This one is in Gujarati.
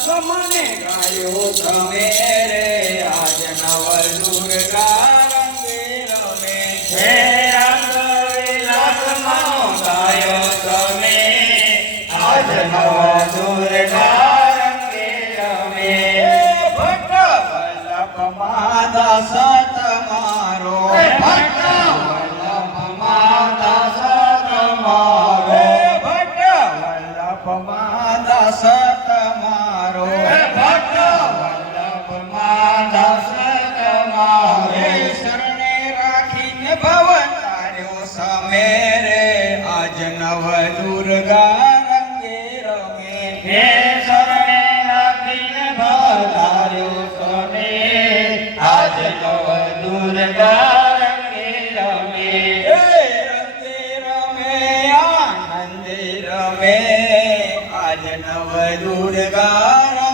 મને ગાયો તમે રે આજ નવલ દુર્ગા રંગે રમે છે લાખમાં ગાયો તમે આજ નવલ દુર્ગા રંગે રમે ભટ્ટ મારો ભટ્ટ વલ્લભ માતા સત વલ્લભ માતા ભવન તાર્યો સમેરે આજ નવ દુર્ગા રંગે રમે હે શરણે અખિલ ભવાર્યો સમે આજ નવ દુર્ગા રંગે. રમે હે રંગે રમે આનંદે રમે. આજ નવ દુર્ગા